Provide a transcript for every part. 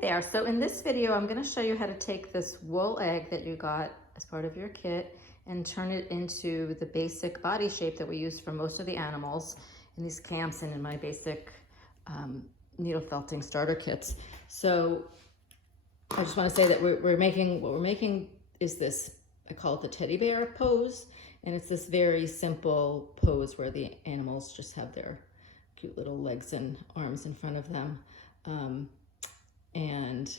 there. So in this video, I'm going to show you how to take this wool egg that you got as part of your kit and turn it into the basic body shape that we use for most of the animals in these camps and in my basic needle felting starter kits. So I just want to say that what we're making is this, I call it the teddy bear pose. And it's this very simple pose where the animals just have their cute little legs and arms in front of them. And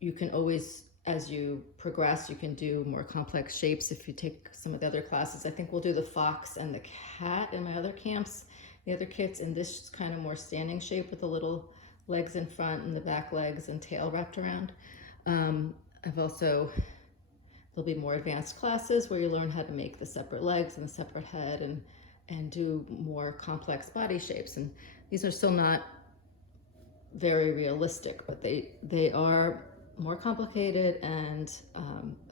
you can always, as you progress, you can do more complex shapes if you take some of the other classes. I think we'll do the fox and the cat in my other camps, the other kits, in this kind of more standing shape with the little legs in front and the back legs and tail wrapped around. There'll be more advanced classes where you learn how to make the separate legs and the separate head and do more complex body shapes. And these are still not very realistic, but they are more complicated and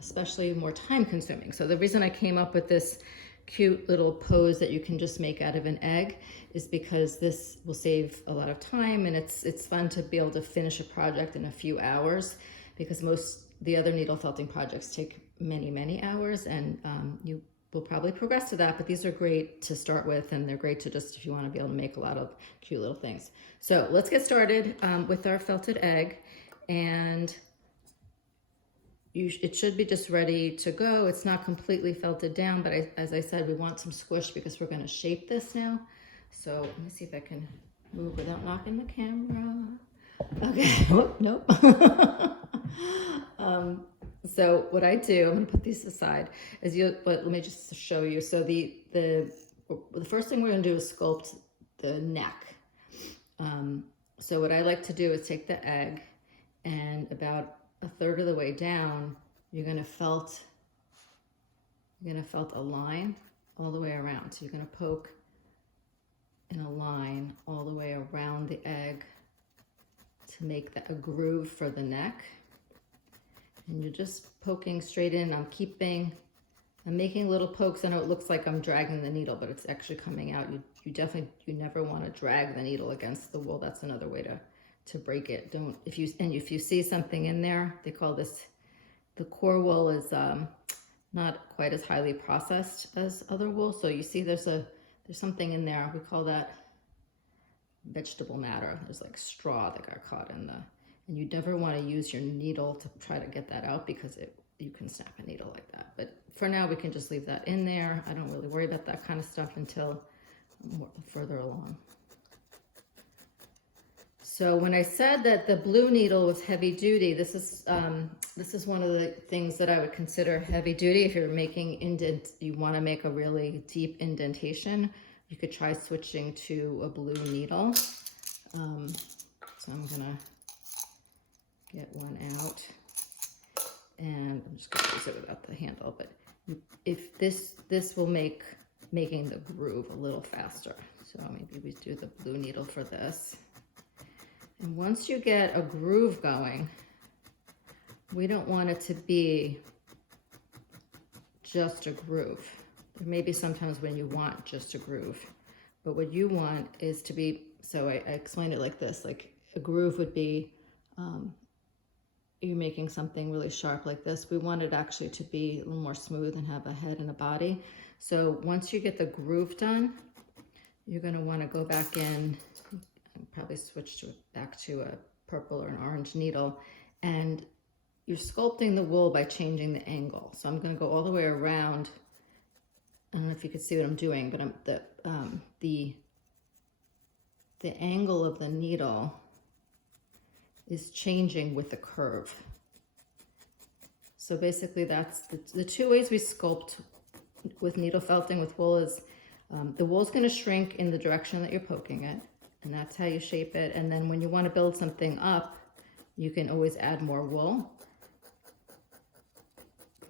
especially more time consuming. So the reason I came up with this cute little pose that you can just make out of an egg is because this will save a lot of time, and it's fun to be able to finish a project in a few hours, because the other needle felting projects take many hours, and you will probably progress to that, but these are great to start with, and they're great to just, if you want to be able to make a lot of cute little things. So let's get started with our felted egg, and it should be just ready to go. It's not completely felted down, but as I said, we want some squish because we're going to shape this now. So let me see if I can move without knocking the camera. Okay, oh, nope. So what I do, I'm going to put these aside, but let me just show you. So the first thing we're going to do is sculpt the neck. So what I like to do is take the egg, and about a third of the way down, you're going to felt a line all the way around. So you're going to poke in a line all the way around the egg to make a groove for the neck. And you're just poking straight in. I'm making little pokes. I know it looks like I'm dragging the needle, but it's actually coming out. You never want to drag the needle against the wool. That's another way to break it. If you see something in there, they call this, the core wool is not quite as highly processed as other wool. So you see there's something in there. We call that vegetable matter. There's like straw that got caught in and you never want to use your needle to try to get that out, because you can snap a needle like that. But for now, we can just leave that in there. I don't really worry about that kind of stuff until further along. So when I said that the blue needle was heavy duty, this is one of the things that I would consider heavy duty. If you're making you want to make a really deep indentation, you could try switching to a blue needle. So I'm gonna get one out, and I'm just gonna use it without the handle. But if this will make making the groove a little faster. So maybe we do the blue needle for this. And once you get a groove going, we don't want it to be just a groove. There may be sometimes when you want just a groove, but what you want is to be, so I explained it like this, like a groove would be, you're making something really sharp like this. We want it actually to be a little more smooth and have a head and a body. So once you get the groove done, you're going to want to go back in and probably switch back to a purple or an orange needle, and you're sculpting the wool by changing the angle. So I'm going to go all the way around. I don't know if you can see what I'm doing, but the angle of the needle is changing with the curve. So basically that's the two ways we sculpt with needle felting with wool is the wool's going to shrink in the direction that you're poking it, and that's how you shape it. And then when you want to build something up, you can always add more wool.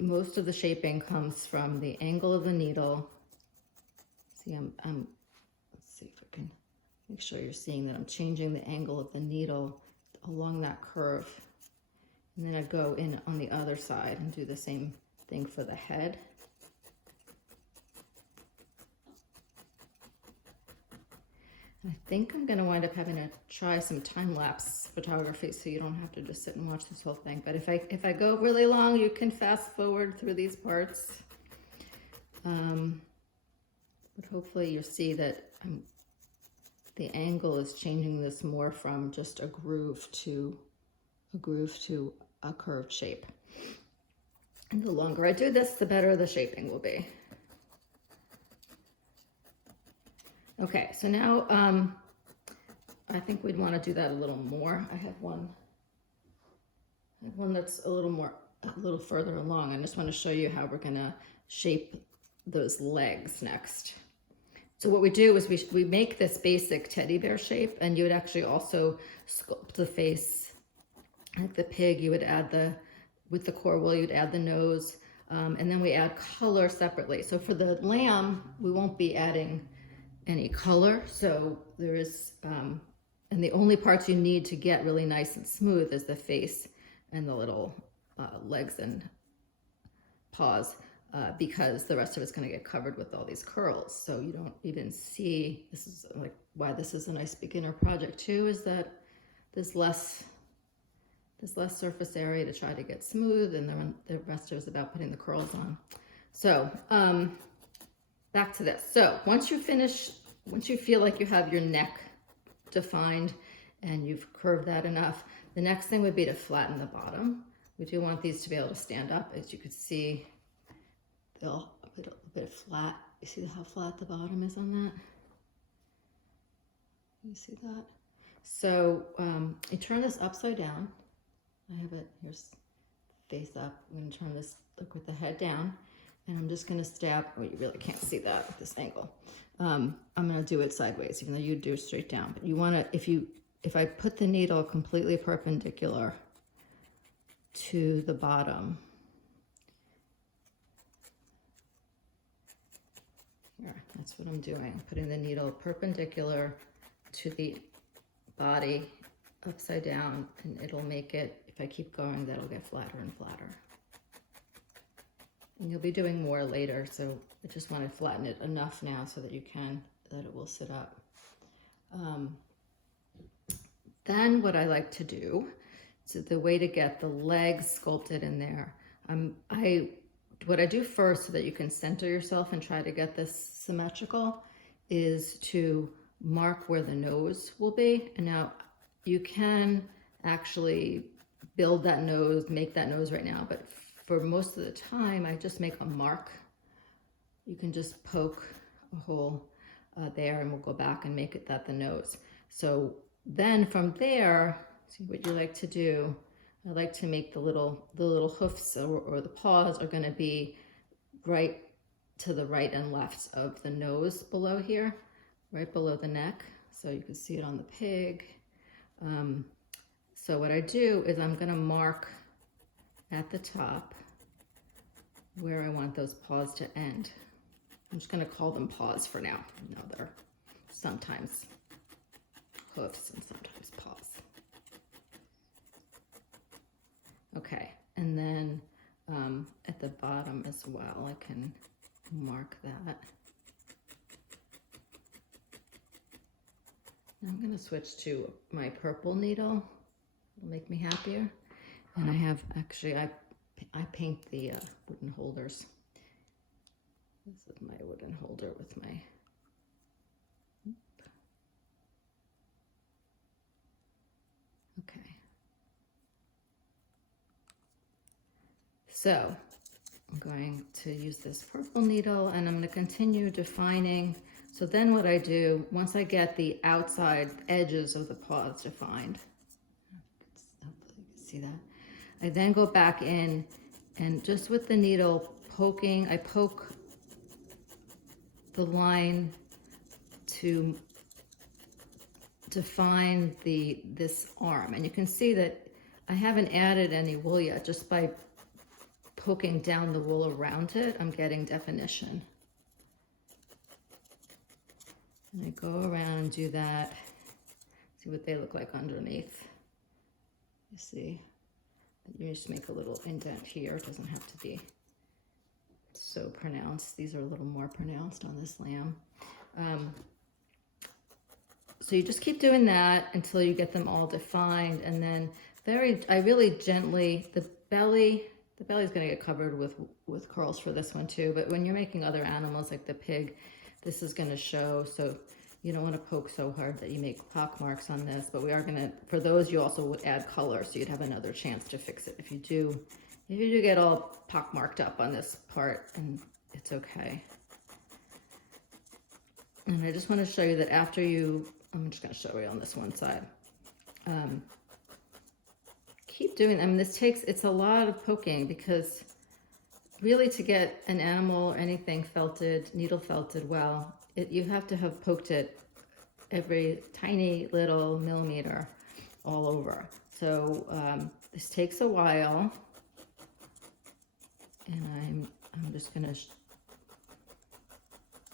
Most of the shaping comes from the angle of the needle. See, let's see if I can make sure you're seeing that I'm changing the angle of the needle along that curve. And then I go in on the other side and do the same thing for the head. I think I'm going to wind up having to try some time-lapse photography so you don't have to just sit and watch this whole thing. But if I go really long, you can fast forward through these parts. But hopefully you'll see that the angle is changing this more from just a groove to a curved shape. And the longer I do this, the better the shaping will be. Okay, so now I think we'd want to do that a little more. I have one that's a little further along. I just want to show you how we're gonna shape those legs next. So what we do is we make this basic teddy bear shape, and you would actually also sculpt the face. Like the pig, you would add with the core wool, you'd add the nose, and then we add color separately. So for the lamb, we won't be adding any color. So there is, and the only parts you need to get really nice and smooth is the face and the little legs and paws, because the rest of it's going to get covered with all these curls. So you don't even see, this is like why this is a nice beginner project too, is that there's less surface area to try to get smooth, and then the rest of it is about putting the curls on. So back to this. So once you feel like you have your neck defined and you've curved that enough, the next thing would be to flatten the bottom. We do want these to be able to stand up. As you can see, they'll a bit flat. You see how flat the bottom is on that? You see that? So you turn this upside down. I have it, here's face up. I'm going to turn this, look with the head down, and I'm just going to stab, well, you really can't see that at this angle. I'm going to do it sideways, even though you do it straight down. But you want to, if I put the needle completely perpendicular to the bottom, here, that's what I'm doing. I'm putting the needle perpendicular to the body, upside down, and it'll make it, if I keep going, that'll get flatter and flatter. And you'll be doing more later, so I just want to flatten it enough now so that that it will sit up. Then what I like to do, so the way to get the legs sculpted in there, what I do first so that you can center yourself and try to get this symmetrical is to mark where the nose will be. And now you can actually build that nose, make that nose right now, but for most of the time, I just make a mark. You can just poke a hole there, and we'll go back and make it that the nose. So then from there, see what you like to do. I like to make the little hoofs or the paws are going to be right to the right and left of the nose below here, right below the neck. So you can see it on the pig. So what I do is I'm going to mark at the top where I want those paws to end. I'm just going to call them paws for now. You know, they're sometimes hoofs and sometimes paws. Okay, and then at the bottom as well, I can mark that. Now I'm going to switch to my purple needle. It'll make me happier. And I have, actually, I paint the wooden holders. This is my wooden holder with my, okay. So I'm going to use this purple needle, and I'm going to continue defining. So then what I do, once I get the outside edges of the paws defined, hopefully you can see that, I then go back in and just with the needle poking, I poke the line to define this arm. And you can see that I haven't added any wool yet. Just by poking down the wool around it, I'm getting definition. And I go around and do that. See what they look like underneath. You see? You just make a little indent here. It doesn't have to be so pronounced. These are a little more pronounced on this lamb. So you just keep doing that until you get them all defined, and then I really gently, the belly's gonna get covered with curls for this one too, but when you're making other animals like the pig, this is gonna show, so you don't wanna poke so hard that you make pock marks on this, but we are gonna, for those you also would add color, so you'd have another chance to fix it if you do get all pock marked up on this part, and it's okay. And I just want to show you that after I'm just going to show you on this one side. Keep doing, I mean, it's a lot of poking, because really to get an animal or anything felted, needle felted well, you have to have poked it every tiny little millimeter all over. So this takes a while, and I'm just going to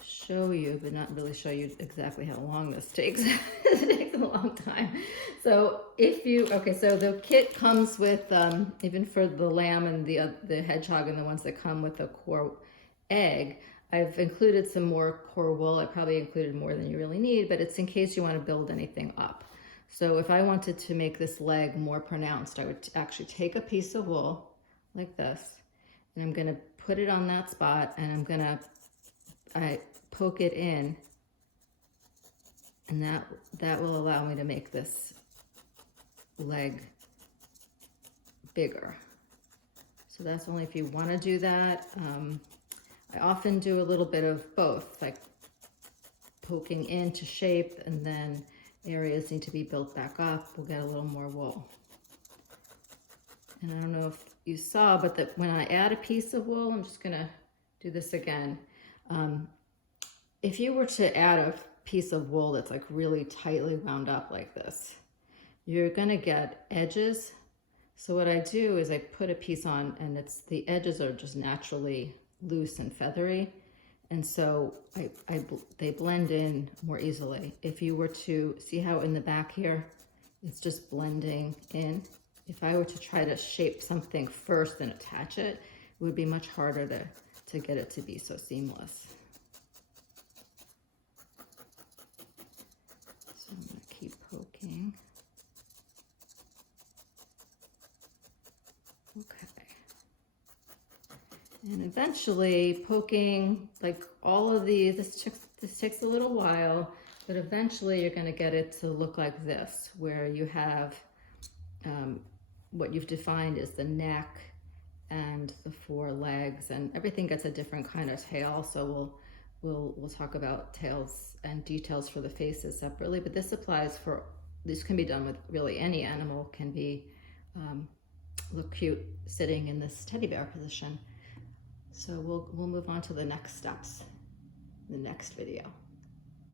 show you, but not really show you exactly how long this takes. It takes a long time. So so the kit comes with, even for the lamb and the hedgehog and the ones that come with a core egg, I've included some more core wool. I probably included more than you really need, but it's in case you want to build anything up. So if I wanted to make this leg more pronounced, I would actually take a piece of wool like this, and I'm going to put it on that spot, and I poke it in, and that will allow me to make this leg bigger. So that's only if you want to do that. I often do a little bit of both, like poking into shape, and then areas need to be built back up. We'll get a little more wool. And I don't know if you saw, but when I add a piece of wool, I'm just gonna do this again. If you were to add a piece of wool that's like really tightly wound up like this, you're gonna get edges. So what I do is I put a piece on, and the edges are just naturally loose and feathery, and so they blend in more easily. If you were to see how in the back here, it's just blending in. If I were to try to shape something first and attach it, it would be much harder to get it to be so seamless. So I'm going to keep poking. Okay. And eventually poking, like all of these, this takes a little while, but eventually you're going to get it to look like this, where you have what you've defined is the neck and the 4 legs, and everything gets a different kind of tail. So we'll talk about tails and details for the faces separately, but this can be done with really any animal. Can be look cute sitting in this teddy bear position. So we'll move on to the next steps in the next video.